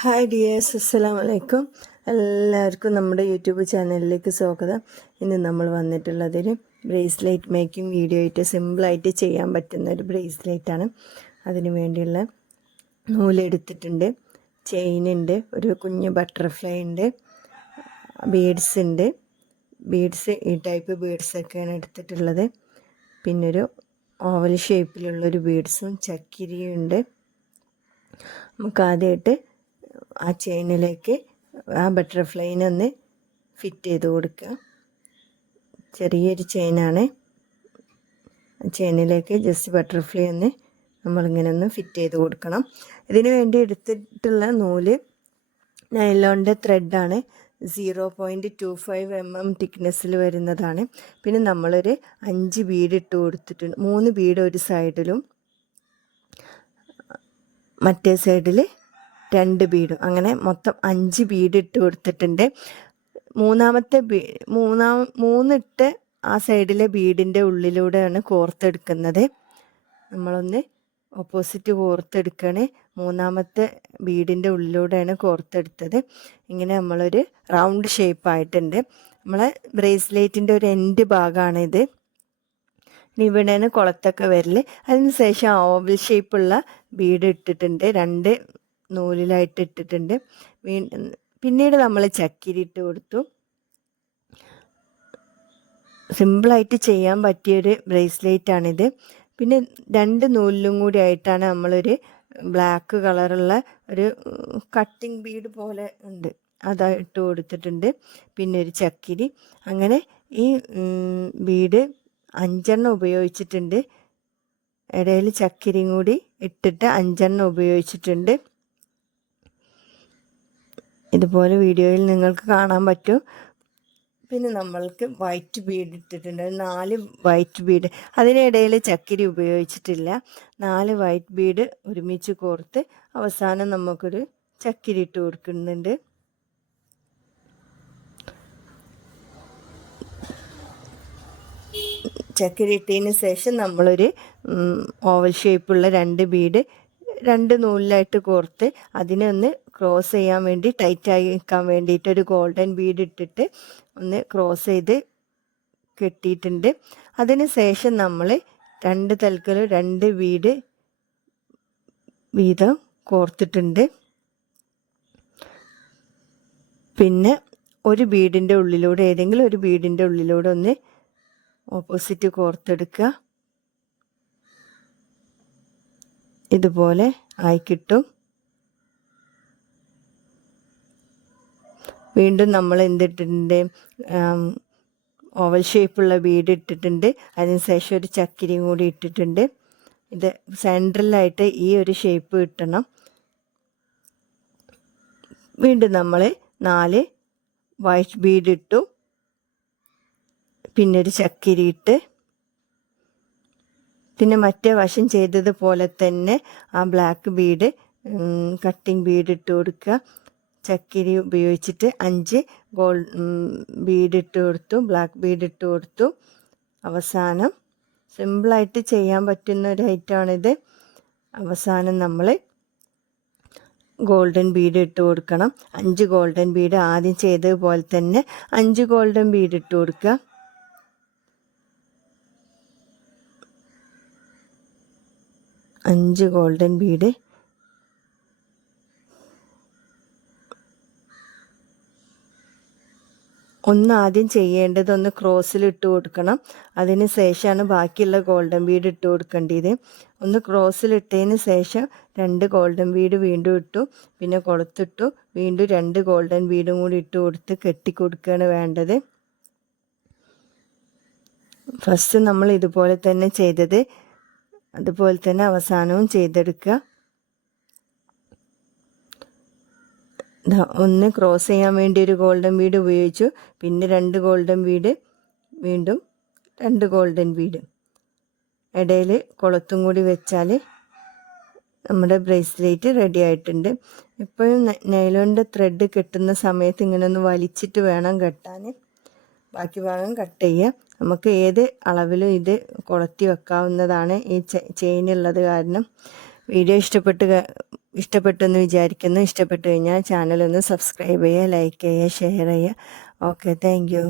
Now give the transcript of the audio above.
Hi dears, അസ്സലാമു അലൈക്കും. എല്ലാവർക്കും നമ്മുടെ യൂട്യൂബ് ചാനലിലേക്ക് സ്വാഗതം. ഇന്ന് നമ്മൾ വന്നിട്ടുള്ളതൊരു ബ്രേസ്ലെറ്റ് മേക്കിംഗ് വീഡിയോ ആയിട്ട് സിമ്പിളായിട്ട് ചെയ്യാൻ പറ്റുന്ന ഒരു ബ്രേസ്ലെറ്റാണ്. അതിന് വേണ്ടിയുള്ള നൂലെടുത്തിട്ടുണ്ട്, ചെയിനുണ്ട്, ഒരു കുഞ്ഞ് ബട്ടർഫ്ലൈ ഉണ്ട്, ബീഡ്സ് ഉണ്ട്. ബീഡ്സ് ഈ ടൈപ്പ് ബീഡ്സൊക്കെയാണ് എടുത്തിട്ടുള്ളത്. പിന്നൊരു ഓവൽ ഷേപ്പിലുള്ളൊരു ബീഡ്സും ചക്കിരിയും ഉണ്ട്. നമുക്ക് ആദ്യമായിട്ട് ആ ചെയിനിലേക്ക് ആ ബട്ടർഫ്ലൈനെ ഒന്ന് ഫിറ്റ് ചെയ്ത് കൊടുക്കുക. ചെറിയൊരു ചെയിനാണ്. ചെയിനിലേക്ക് ജസ്റ്റ് ബട്ടർഫ്ലൈ ഒന്ന് നമ്മളിങ്ങനെ ഒന്ന് ഫിറ്റ് ചെയ്ത് കൊടുക്കണം. ഇതിന് വേണ്ടി എടുത്തിട്ടുള്ള നൂല് നൈലോണിൻ്റെ ത്രെഡാണ്. 0.25 mm തിക്നെസ്സിൽ വരുന്നതാണ്. പിന്നെ നമ്മളൊരു 5 ബീഡ് ഇട്ട് കൊടുത്തിട്ടുണ്ട്. 3 ബീഡ് ഒരു സൈഡിലും മറ്റേ സൈഡിൽ 2 ബീഡും, അങ്ങനെ മൊത്തം 5 ബീഡ് ഇട്ട് കൊടുത്തിട്ടുണ്ട്. മൂന്നിട്ട് ആ സൈഡിലെ ബീഡിൻ്റെ ഉള്ളിലൂടെയാണ് കോർത്തെടുക്കുന്നത്. നമ്മളൊന്ന് ഓപ്പോസിറ്റ് കോർത്തെടുക്കുകയാണ്. മൂന്നാമത്തെ ബീഡിൻ്റെ ഉള്ളിലൂടെയാണ് കോർത്തെടുത്തത്. ഇങ്ങനെ നമ്മളൊരു റൗണ്ട് ഷേപ്പായിട്ടുണ്ട്. നമ്മളെ ബ്രേസ്ലെറ്റിൻ്റെ ഒരു എൻഡ് ഭാഗമാണിത്. ഇവിടെയാണ് കുളത്തൊക്കെ വരൽ. അതിന് ശേഷം ഓവൽ ഷേപ്പുള്ള ബീഡ് ഇട്ടിട്ടുണ്ട്, 2 നൂലിലായിട്ട് ഇട്ടിട്ടുണ്ട്. പിന്നീട് നമ്മൾ ചക്കിരി ഇട്ട് കൊടുത്തു. സിമ്പിളായിട്ട് ചെയ്യാൻ പറ്റിയൊരു ബ്രേസ്ലെറ്റാണിത്. പിന്നെ 2 നൂലിലും കൂടി ആയിട്ടാണ് നമ്മളൊരു ബ്ലാക്ക് കളറുള്ള ഒരു കട്ടിങ് ബീഡ് പോലെ ഉണ്ട്, അതാ ഇട്ട് കൊടുത്തിട്ടുണ്ട്. പിന്നെ ഒരു ചക്കിരി. അങ്ങനെ ഈ ബീഡ് 5 ഉപയോഗിച്ചിട്ടുണ്ട്. ഇടയിൽ ചക്കിരിയും കൂടി ഇട്ടിട്ട് 5 ഉപയോഗിച്ചിട്ടുണ്ട്. ഇതുപോലെ വീഡിയോയിൽ നിങ്ങൾക്ക് കാണാൻ പറ്റും. പിന്നെ നമ്മൾക്ക് വൈറ്റ് ബീഡ് ഇട്ടിട്ടുണ്ട്, 4 വൈറ്റ് ബീഡ്. അതിനിടയിൽ ചക്കിരി ഉപയോഗിച്ചിട്ടില്ല. 4 വൈറ്റ് ബീഡ് ഒരുമിച്ച് കോർത്ത് അവസാനം നമുക്കൊരു ചക്കിരി ഇട്ട് കൊടുക്കുന്നുണ്ട്. ചക്കിരി ഇട്ടതിന് ശേഷം നമ്മളൊരു ഓവൽ ഷേപ്പുള്ള 2 ബീഡ് 2 നൂലിലായിട്ട് കോർത്ത് അതിനെ ഒന്ന് ക്രോസ് ചെയ്യാൻ വേണ്ടി, ടൈറ്റായി നിൽക്കാൻ വേണ്ടിയിട്ട് ഒരു ഗോൾഡൻ ബീഡ് ഇട്ടിട്ട് ഒന്ന് ക്രോസ് ചെയ്ത് കെട്ടിയിട്ടുണ്ട്. അതിന് ശേഷം നമ്മൾ 2 തൽക്കലും 2 ബീഡ് വീതം കോർത്തിട്ടുണ്ട്. പിന്നെ ഒരു ബീഡിൻ്റെ ഉള്ളിലൂടെ, ഏതെങ്കിലും ഒരു ബീഡിൻ്റെ ഉള്ളിലൂടെ ഒന്ന് ഓപ്പോസിറ്റ് കോർത്തെടുക്കുക. ഇതുപോലെ ആയി കിട്ടും. വീണ്ടും നമ്മൾ എന്തിട്ടിട്ടുണ്ട്, ഓവൽ ഷേപ്പുള്ള ബീഡ് ഇട്ടിട്ടുണ്ട്. അതിനുശേഷം ഒരു ചക്കിരിയും കൂടി ഇട്ടിട്ടുണ്ട്. ഇത് സെൻട്രലായിട്ട് ഈ ഒരു ഷേപ്പ് കിട്ടണം. വീണ്ടും നമ്മൾ 4 വൈറ്റ് ബീഡ് ഇട്ടു. പിന്നെ ഒരു ചക്കിരി ഇട്ട്, പിന്നെ മറ്റേ വശം ചെയ്തതുപോലെ തന്നെ ആ ബ്ലാക്ക് ബീഡ് കട്ടിങ് ബീഡ് ഇട്ട് കൊടുക്കുക. ചക്കിരി ഉപയോഗിച്ചിട്ട് 5 ബീഡ് ഇട്ട് കൊടുത്തു, ബ്ലാക്ക് ബീഡ് ഇട്ട് കൊടുത്തു. അവസാനം സിമ്പിളായിട്ട് ചെയ്യാൻ പറ്റുന്ന ഒരു ഐറ്റമാണിത്. അവസാനം നമ്മൾ ഗോൾഡൻ ബീഡ് ഇട്ട് കൊടുക്കണം. 5 ഗോൾഡൻ ബീഡ് ആദ്യം ചെയ്തതുപോലെ തന്നെ 5 ഗോൾഡൻ ബീഡ് ഇട്ട് കൊടുക്കുക. അഞ്ച് ഗോൾഡൻ ബീഡ് ആദ്യം ചെയ്യേണ്ടത് ക്രോസിൽ ഇട്ട് കൊടുക്കണം. അതിന് ശേഷമാണ് ബാക്കിയുള്ള ഗോൾഡൻ ബീഡ് ഇട്ട് കൊടുക്കേണ്ടത്. ക്രോസിൽ ഇട്ടതിന് ശേഷം 2 ഗോൾഡൻ ബീഡ് വീണ്ടും ഇട്ടു. പിന്നെ കൊളുത്തിട്ടു. വീണ്ടും 2 ഗോൾഡൻ ബീഡും കൂടി ഇട്ട് കൊടുത്ത് കെട്ടിക്കൊടുക്കുകയാണ് വേണ്ടത്. ഫസ്റ്റ് നമ്മൾ ഇതുപോലെ തന്നെ ചെയ്തത്, അതുപോലെ തന്നെ അവസാനവും ചെയ്തെടുക്കുക. ഒന്ന് ക്രോസ് ചെയ്യാൻ വേണ്ടി ഒരു ഗോൾഡൻ ബീഡ് ഉപയോഗിച്ചു. പിന്നെ 2 ഗോൾഡൻ ബീഡ്, വീണ്ടും 2 ഗോൾഡൻ ബീഡ്. ഇടയിൽ കൊളുത്തും കൂടി വെച്ചാൽ നമ്മുടെ ബ്രേസ്ലെറ്റ് റെഡി ആയിട്ടുണ്ട്. ഇപ്പോഴും നൈലോണിൻ്റെ ത്രെഡ് കെട്ടുന്ന സമയത്ത് ഇങ്ങനെ ഒന്ന് വലിച്ചിട്ട് വേണം കെട്ടാൻ. ബാക്കി ഭാഗം കട്ട് ചെയ്യുക. നമുക്ക് ഏത് അളവിലും ഇത് കൊളുത്തി വെക്കാവുന്നതാണ്, ഈ ചെയിനുള്ളത് കാരണം. വീഡിയോ ഇഷ്ടപ്പെട്ടെന്ന് വിചാരിക്കുന്നു. ഇഷ്ടപ്പെട്ടു കഴിഞ്ഞാൽ ചാനലൊന്ന് സബ്സ്ക്രൈബ് ചെയ്യുക, ലൈക്ക് ചെയ്യുക, ഷെയർ ചെയ്യുക. Okay, thank you.